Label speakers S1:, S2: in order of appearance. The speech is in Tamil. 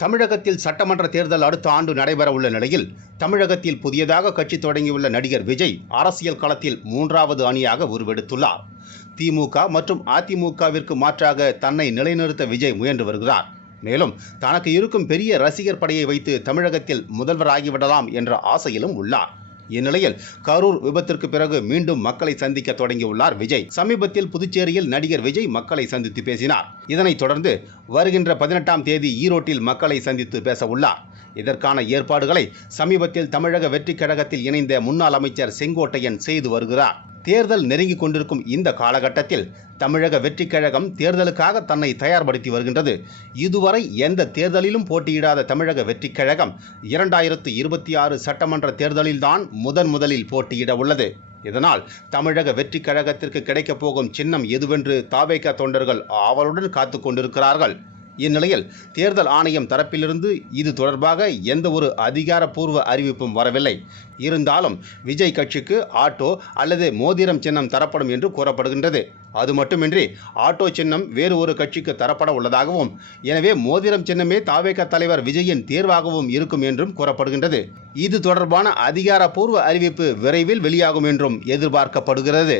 S1: தமிழகத்தில் சட்டமன்ற தேர்தல் அடுத்த ஆண்டு நடைபெறவுள்ள நிலையில் தமிழகத்தில் புதியதாக கட்சி தொடங்கியுள்ள நடிகர் விஜய் அரசியல் களத்தில் மூன்றாவது அணியாக உருவெடுத்துள்ளார். திமுக மற்றும் அதிமுகவிற்கு மாற்றாக தன்னை நிலைநிறுத்த விஜய் முயன்று வருகிறார். மேலும் தனக்கு இருக்கும் பெரிய ரசிகர் படையை வைத்து தமிழகத்தில் முதல்வராகிவிடலாம் என்ற ஆசையிலும் உள்ளார். இந்நிலையில் கரூர் விபத்திற்கு பிறகு மீண்டும் மக்களை சந்திக்க தொடங்கியுள்ளார் விஜய். சமீபத்தில் புதுச்சேரியில் நடிகர் விஜய் மக்களை சந்தித்து பேசினார். இதனைத் தொடர்ந்து வருகின்ற பதினெட்டாம் தேதி ஈரோட்டில் மக்களை சந்தித்து பேச உள்ளார் இதற்கான ஏற்பாடுகளை சமீபத்தில் தமிழக வெற்றிக் கழகத்தில் இணைந்த முன்னாள் அமைச்சர் செங்கோட்டையன் செய்து வருகிறார். தேர்தல் நெருங்கிக் கொண்டிருக்கும் இந்த காலகட்டத்தில் தமிழக வெற்றிக் கழகம் தேர்தலுக்காக தன்னை தயார்படுத்தி வருகின்றது. இதுவரை எந்த தேர்தலிலும் போட்டியிடாத தமிழக வெற்றிக் கழகம் இரண்டாயிரத்து இருபத்தி ஆறு சட்டமன்ற தேர்தலில்தான் முதன் முதலில் போட்டியிட உள்ளது. இதனால் தமிழக வெற்றி கழகத்திற்கு கிடைக்கப் போகும் சின்னம் எதுவென்று தாவேக தொண்டர்கள் ஆவலுடன் காத்து கொண்டிருக்கிறார்கள். இந்நிலையில் தேர்தல் ஆணையம் தரப்பிலிருந்து இது தொடர்பாக எந்த ஒரு அதிகாரப்பூர்வ அறிவிப்பும் வரவில்லை. இருந்தாலும் விஜய் கட்சிக்கு ஆட்டோ அல்லது மோதிரம் சின்னம் தரப்படும் என்று கூறப்படுகின்றது. அது மட்டுமின்றி ஆட்டோ சின்னம் வேறு ஒரு கட்சிக்கு தரப்பட உள்ளதாகவும் எனவே மோதிரம் சின்னமே தாவேக தலைவர் விஜயின் தேர்வாகவும் இருக்கும் என்றும் கூறப்படுகின்றது. இது தொடர்பான அதிகாரப்பூர்வ அறிவிப்பு விரைவில் வெளியாகும் என்றும் எதிர்பார்க்கப்படுகிறது.